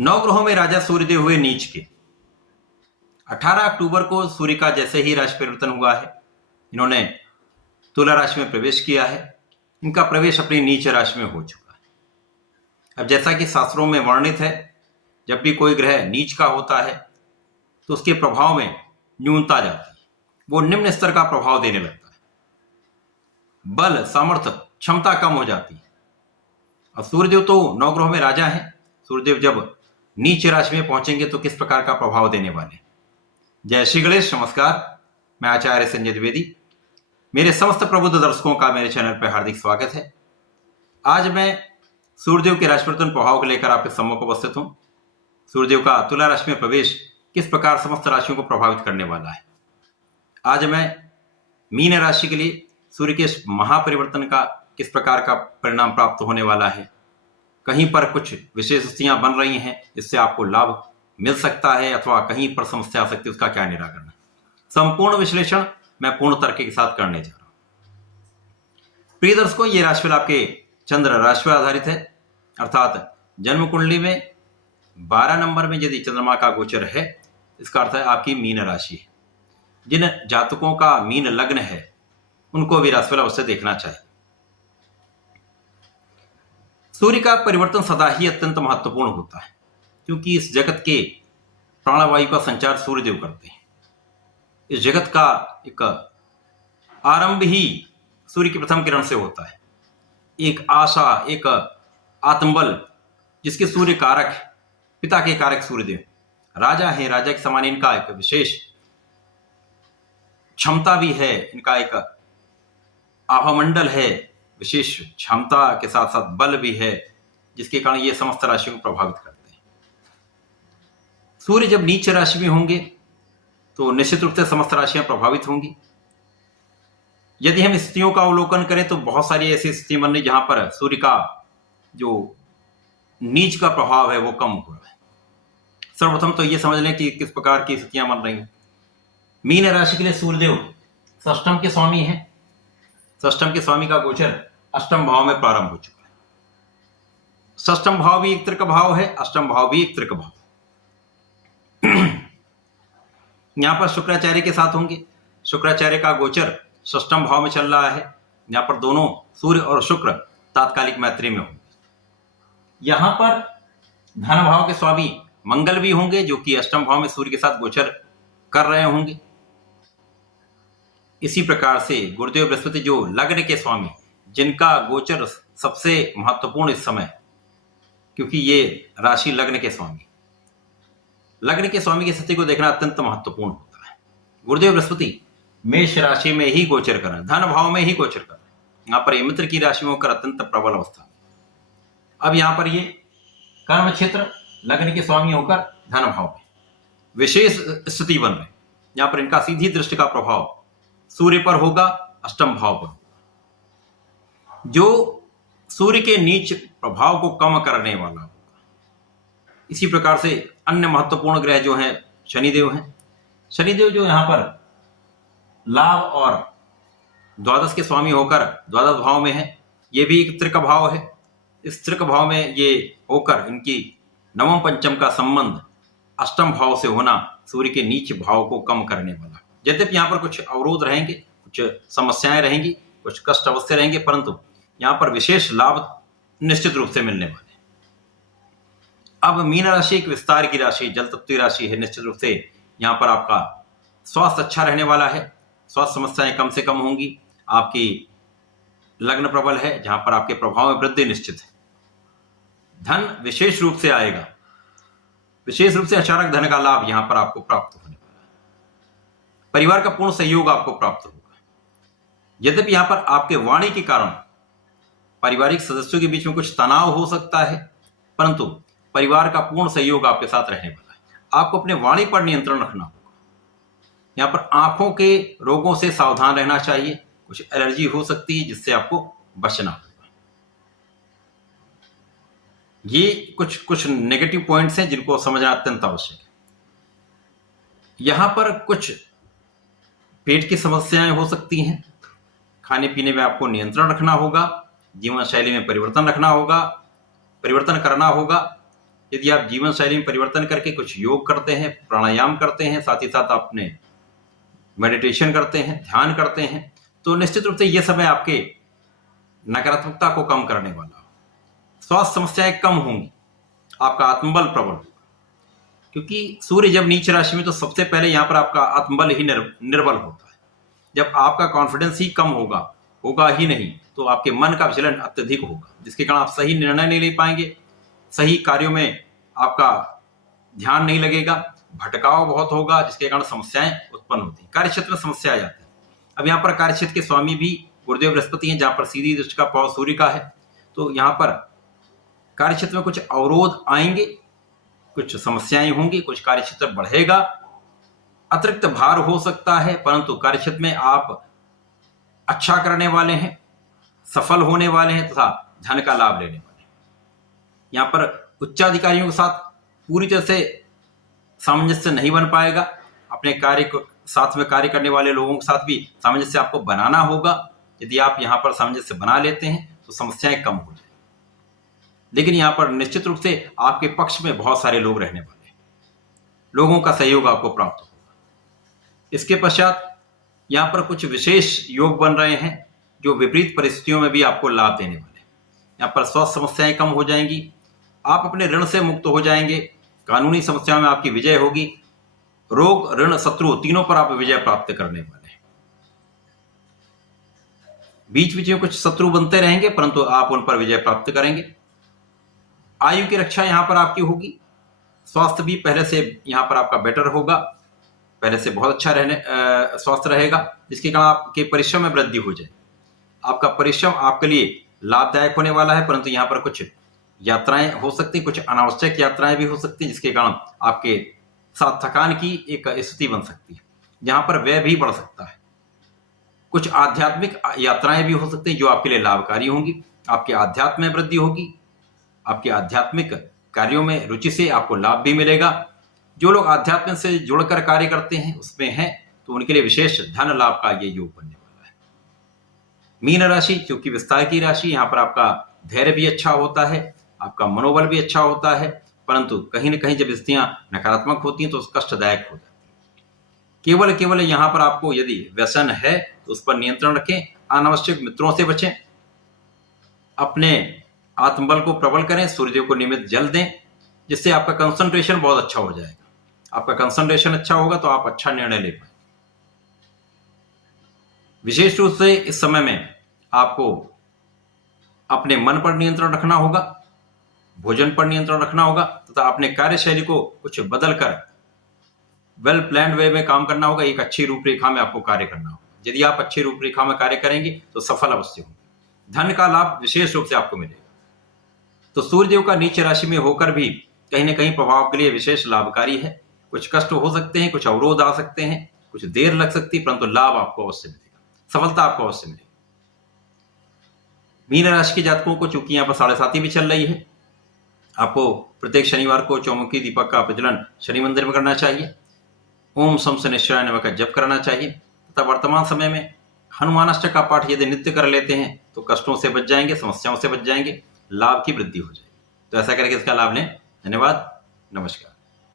नौ ग्रहों में राजा सूर्यदेव हुए नीच के। 18 अक्टूबर को सूर्य का जैसे ही राशि परिवर्तन हुआ है, इन्होंने तुला राशि में प्रवेश किया है। इनका प्रवेश अपनी नीच राशि में हो चुका है। अब जैसा कि शास्त्रों में वर्णित है, जब भी कोई ग्रह नीच का होता है तो उसके प्रभाव में न्यूनता जाती है, वो निम्न स्तर का प्रभाव देने लगता है, बल सामर्थ्य क्षमता कम हो जाती है। अब सूर्यदेव तो नौ ग्रहों में राजा हैं। सूर्यदेव जब नीच राशि में पहुंचेंगे तो किस प्रकार का प्रभाव देने वाले हैं। जय श्री गणेश, नमस्कार। मैं आचार्य संजय द्विवेदी। मेरे समस्त प्रबुद्ध दर्शकों का मेरे चैनल पर हार्दिक स्वागत है। आज मैं सूर्यदेव के राशि परिवर्तन प्रभाव को लेकर आपके सम्मुख उपस्थित हूं। सूर्यदेव का तुला राशि में प्रवेश किस प्रकार समस्त राशियों को प्रभावित करने वाला है। आज मैं मीन राशि के लिए सूर्य के महापरिवर्तन का किस प्रकार का परिणाम प्राप्त होने वाला है, कहीं पर कुछ विशेष स्थितियां बन रही हैं जिससे आपको लाभ मिल सकता है अथवा कहीं पर समस्या आ सकती है, उसका क्या निराकरण है, संपूर्ण विश्लेषण मैं पूर्ण तर्क के साथ करने जा रहा हूं। प्रिय दर्शकों, ये राशिफल आपके चंद्र राशि पर आधारित है, अर्थात जन्म कुंडली में 12 नंबर में यदि चंद्रमा का गोचर है, इसका अर्थ है आपकी मीन राशि है। जिन जातकों का मीन लग्न है उनको भी राशिफल अवश्य देखना चाहिए। सूर्य का परिवर्तन सदा ही अत्यंत महत्वपूर्ण होता है, क्योंकि इस जगत के प्राणवायु का संचार सूर्यदेव करते हैं। इस जगत का एक आरंभ ही सूर्य की प्रथम किरण से होता है। एक आशा, एक आत्मबल, जिसके सूर्य कारक है, पिता के कारक सूर्यदेव राजा है। राजा के समान इनका एक विशेष क्षमता भी है, इनका एक आभामंडल है, विशेष क्षमता के साथ साथ बल भी है, जिसके कारण ये समस्त राशियों को प्रभावित करते हैं। सूर्य जब नीच राशि में होंगे तो निश्चित रूप से समस्त राशियां प्रभावित होंगी। यदि हम स्थितियों का अवलोकन करें तो बहुत सारी ऐसी स्थिति बन रही जहां पर सूर्य का जो नीच का प्रभाव है वो कम हो रहा है। सर्वप्रथम तो ये समझ लें कि किस प्रकार की स्थितियां बन रही हैं। मीन राशि के लिए सूर्यदेव षष्ठम के स्वामी हैं। षष्ठम के स्वामी का गोचर अष्टम भाव में प्रारंभ हो चुका है। षष्ठम भाव भी एक तृक भाव है, अष्टम भाव भी एक तृक भाव। यहां पर शुक्राचार्य के साथ होंगे। शुक्राचार्य का गोचर षष्ठम भाव में चल रहा है। यहां पर दोनों सूर्य और शुक्र तात्कालिक मैत्री में होंगे। यहां पर धन भाव के स्वामी मंगल भी होंगे, जो कि अष्टम भाव में सूर्य के साथ गोचर कर रहे होंगे। इसी प्रकार से गुरुदेव बृहस्पति जो लग्न के स्वामी, जिनका गोचर सबसे महत्वपूर्ण इस समय, क्योंकि ये राशि लग्न के स्वामी, लग्न के स्वामी की स्थिति को देखना अत्यंत महत्वपूर्ण होता है। गुरुदेव बृहस्पति मेष राशि में ही गोचर कर रहे हैं, धन भाव में ही गोचर कर रहे हैं। यहां पर मित्र की राशि में होकर अत्यंत प्रबल अवस्था। अब यहां पर ये कर्म क्षेत्र लग्न के स्वामी होकर धन भाव में विशेष स्थिति बन रहे हैं। यहां पर इनका सीधी दृष्टि का प्रभाव सूर्य पर होगा, अष्टम भाव पर होगा, जो सूर्य के नीच प्रभाव को कम करने वाला होगा। इसी प्रकार से अन्य महत्वपूर्ण ग्रह जो हैं शनिदेव हैं। शनिदेव जो यहां पर लाभ और द्वादश के स्वामी होकर द्वादश भाव में है, ये भी एक तृक भाव है। इस तृक भाव में ये होकर इनकी नवम पंचम का संबंध अष्टम भाव से होना सूर्य के नीच भाव को कम करने वाला। यद्यपि यहाँ पर कुछ अवरोध रहेंगे, कुछ समस्याएं रहेंगी, कुछ कष्ट अवश्य रहेंगे, परंतु यहाँ पर विशेष लाभ निश्चित रूप से मिलने वाले हैं। अब मीन राशि एक विस्तार की राशि, जल तत्व की राशि है। निश्चित रूप से यहाँ पर आपका स्वास्थ्य अच्छा रहने वाला है। स्वास्थ्य समस्याएं कम से कम होंगी। आपकी लग्न प्रबल है, जहां पर आपके प्रभाव में वृद्धि निश्चित है। धन विशेष रूप से आएगा, विशेष रूप से अचानक धन का लाभ यहां पर आपको प्राप्त होने वाला है। परिवार का पूर्ण सहयोग आपको प्राप्त होगा। यद्यपि यहां पर आपके वाणी के कारण पारिवारिक सदस्यों के बीच में कुछ तनाव हो सकता है, परंतु परिवार का पूर्ण सहयोग आपके साथ रहने वाला है। आपको अपने वाणी पर नियंत्रण रखना होगा। यहां पर आंखों के रोगों से सावधान रहना चाहिए। कुछ एलर्जी हो सकती है जिससे आपको बचना होगा। ये कुछ नेगेटिव पॉइंट्स हैं जिनको समझना अत्यंत आवश्यक है। यहां पर कुछ पेट की समस्याएं हो सकती हैं। खाने पीने में आपको नियंत्रण रखना होगा। जीवन शैली में परिवर्तन करना होगा। यदि आप जीवन शैली में परिवर्तन करके कुछ योग करते हैं, प्राणायाम करते हैं, साथ ही साथ आपने मेडिटेशन करते हैं, ध्यान करते हैं, तो निश्चित रूप से यह समय आपके नकारात्मकता को कम करने वाला हो। स्वास्थ्य समस्याएं कम होंगी, आपका आत्मबल प्रबल होगा, क्योंकि सूर्य जब नीच राशि में तो सबसे पहले यहां पर आपका आत्मबल ही निर्बल होता है। जब आपका कॉन्फिडेंस ही कम होगा ही नहीं, तो आपके मन का विचलन अत्यधिक होगा, जिसके कारण आप सही निर्णय नहीं ले पाएंगे, सही कार्यों में आपका ध्यान नहीं लगेगा, भटकाव बहुत होगा, जिसके कारण समस्याएं उत्पन्न होती हैं, कार्य क्षेत्र में समस्या आ जाती है। अब यहाँ पर कार्य क्षेत्र के स्वामी भी गुरुदेव बृहस्पति हैं, जहां पर सीधी दृष्टि का प्रभाव सूर्य का है, तो यहाँ पर कार्य क्षेत्र में कुछ अवरोध आएंगे, कुछ समस्याएं होंगी, कुछ कार्य क्षेत्र बढ़ेगा, अतिरिक्त भार हो सकता है, परंतु कार्य क्षेत्र में आप अच्छा करने वाले हैं, सफल होने वाले हैं तथा धन का लाभ लेने वाले हैं। यहाँ पर उच्चाधिकारियों के साथ पूरी तरह से सामंजस्य नहीं बन पाएगा, अपने कार्य को साथ में कार्य करने वाले लोगों के साथ भी सामंजस्य आपको बनाना होगा। यदि आप यहाँ पर सामंजस्य बना लेते हैं तो समस्याएं कम हो जाएंगी, लेकिन यहाँ पर निश्चित रूप से आपके पक्ष में बहुत सारे लोग रहने वाले हैं, लोगों का सहयोग आपको प्राप्त होगा। इसके पश्चात यहाँ पर कुछ विशेष योग बन रहे हैं जो विपरीत परिस्थितियों में भी आपको लाभ देने वाले हैं। यहाँ पर स्वास्थ्य समस्याएं कम हो जाएंगी, आप अपने ऋण से मुक्त हो जाएंगे, कानूनी समस्याओं में आपकी विजय होगी, रोग, ऋण, शत्रु तीनों पर आप विजय प्राप्त करने वाले हैं। बीच बीच में कुछ शत्रु बनते रहेंगे, परंतु आप उन पर विजय प्राप्त करेंगे। आयु की रक्षा यहां पर आपकी होगी, स्वास्थ्य भी पहले से यहां पर आपका बेटर होगा, पहले से बहुत अच्छा स्वास्थ्य रहेगा, जिसके कारण आपके परिश्रम में वृद्धि हो जाए। आपका परिश्रम आपके लिए लाभदायक होने वाला है, परंतु यहाँ पर कुछ यात्राएं हो सकती, कुछ अनावश्यक यात्राएं भी हो सकती, जिसके कारण आपके साथ थकान की एक स्थिति बन सकती है, जहां पर व्यय भी बढ़ सकता है। कुछ आध्यात्मिक यात्राएं भी हो सकती हैं जो आपके लिए लाभकारी होंगी, आपके आध्यात्म में वृद्धि होगी, आपके आध्यात्मिक कार्यों में रुचि से आपको लाभ भी मिलेगा। जो लोग आध्यात्म से जुड़कर कार्य करते हैं उसमें हैं, तो उनके लिए विशेष धन लाभ का ये योग बनने वाला है। मीन राशि क्योंकि विस्तार की राशि, यहाँ पर आपका धैर्य भी अच्छा होता है, आपका मनोबल भी अच्छा होता है, परंतु कहीं न कहीं जब स्थितियां नकारात्मक होती हैं तो कष्टदायक हो जाती है। केवल यहाँ पर आपको यदि व्यसन है तो उस पर नियंत्रण रखें, अनावश्यक मित्रों से बचें, अपने आत्मबल को प्रबल करें, सूर्यदेव को नियमित जल दें, जिससे आपका कंसंट्रेशन बहुत अच्छा हो जाएगा। आपका कंसंट्रेशन अच्छा होगा तो आप अच्छा निर्णय ले पाएंगे। विशेष रूप से इस समय में आपको अपने मन पर नियंत्रण रखना होगा, भोजन पर नियंत्रण रखना होगा तथा अपने कार्यशैली को कुछ बदलकर वेल प्लान्ड वे में काम करना होगा। एक अच्छी रूपरेखा में आपको कार्य करना होगा। यदि आप अच्छी रूपरेखा में कार्य करेंगे तो सफल अवश्य होंगे, धन का लाभ विशेष रूप से आपको मिलेगा। तो सूर्यदेव का नीच राशि में होकर भी कहीं ना कहीं प्रभाव के लिए विशेष लाभकारी है। कुछ कष्ट हो सकते हैं, कुछ अवरोध आ सकते हैं, कुछ देर लग सकती है, परंतु लाभ आपको अवश्य मिलेगा, सफलता आपको अवश्य मिलेगी। मीन राशि के जातकों को चूंकि यहाँ पर 7.5 भी चल रही है, आपको प्रत्येक शनिवार को चौमुखी दीपक का प्रज्वलन शनि मंदिर में करना चाहिए, ओम सम शनिश्चराय नमः का जप करना चाहिए तथा वर्तमान समय में हनुमानाष्टक का पाठ यदि नित्य कर लेते हैं तो कष्टों से बच जाएंगे, समस्याओं से बच जाएंगे, लाभ की वृद्धि हो जाएगी। तो ऐसा करके इसका लाभ लें। धन्यवाद, नमस्कार।